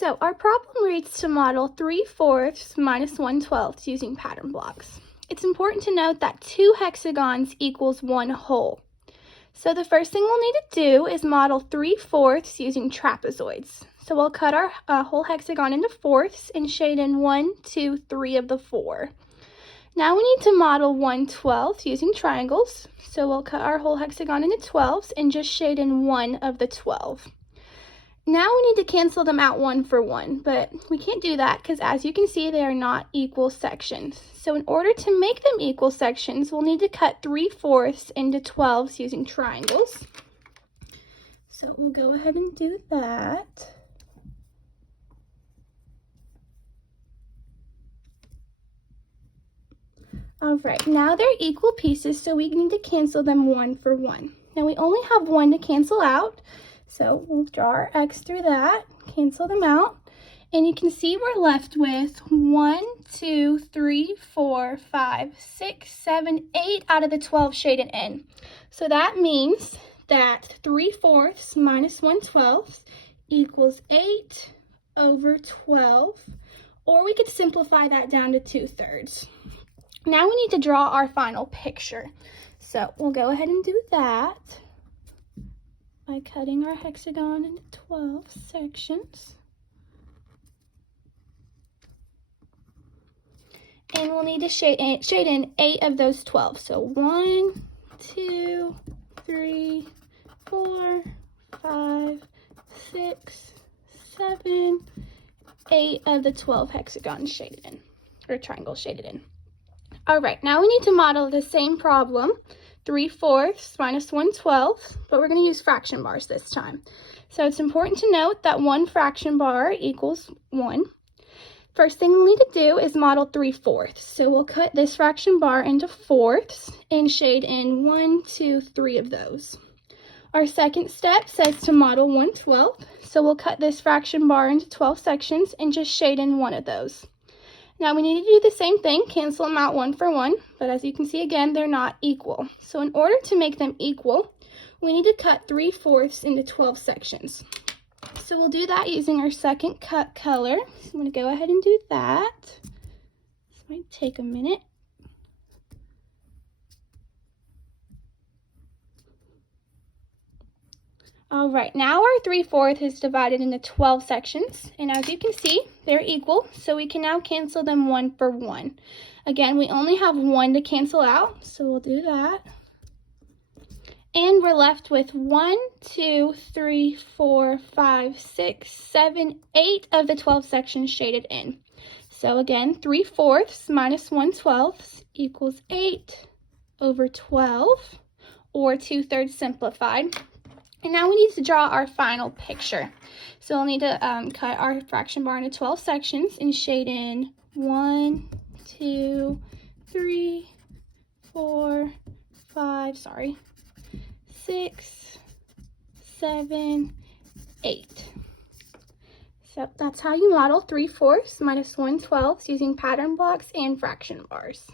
So our problem reads to model 3/4 minus 1/12 using pattern blocks. It's important to note that 2 hexagons equals 1 whole. So the first thing we'll need to do is model 3/4 using trapezoids. So we'll cut our whole hexagon into fourths and shade in 1, 2, 3 of the 4. Now we need to model 1/12 using triangles. So we'll cut our whole hexagon into 12s and just shade in 1 of the 12. Now we need to cancel them out one for one, but we can't do that because as you can see, they are not equal sections. So in order to make them equal sections, we'll need to cut 3/4 into 12s using triangles. So we'll go ahead and do that. All right, now they're equal pieces, so we need to cancel them one for one. Now we only have one to cancel out, so we'll draw our X through that, cancel them out, and you can see we're left with 1, 2, 3, 4, 5, 6, 7, 8 out of the 12 shaded in. So that means that 3/4 minus 1/12 equals 8 over 12, or we could simplify that down to 2/3. Now we need to draw our final picture. So we'll go ahead and do that by cutting our hexagon into 12 sections. And we'll need to shade in 8 of those 12. So 1, 2, 3, 4, 5, 6, 7, 8 of the 12 hexagons shaded in, or triangles shaded in. All right, now we need to model the same problem, 3/4 minus 1/12, but we're going to use fraction bars this time. So it's important to note that one fraction bar equals 1. First thing we'll need to do is model 3/4. So we'll cut this fraction bar into fourths and shade in 1, 2, 3 of those. Our second step says to model 1/12. So we'll cut this fraction bar into 12 sections and just shade in 1 of those. Now we need to do the same thing, cancel them out one for one, but as you can see again, they're not equal. So in order to make them equal, we need to cut 3/4 into 12 sections. So we'll do that using our second cut color. So I'm going to go ahead and do that. This might take a minute. All right, now our 3/4 is divided into 12 sections, and as you can see, they're equal, so we can now cancel them one for one. Again, we only have one to cancel out, so we'll do that. And we're left with 1, 2, 3, 4, 5, 6, 7, 8 of the 12 sections shaded in. So again, 3/4 minus 1/12 equals 8 over 12, or 2/3 simplified. And now we need to draw our final picture. So we'll need to cut our fraction bar into 12 sections and shade in 1, 2, 3, 4, 5, 6, 7, 8. So that's how you model 3/4 minus 1/12 using pattern blocks and fraction bars.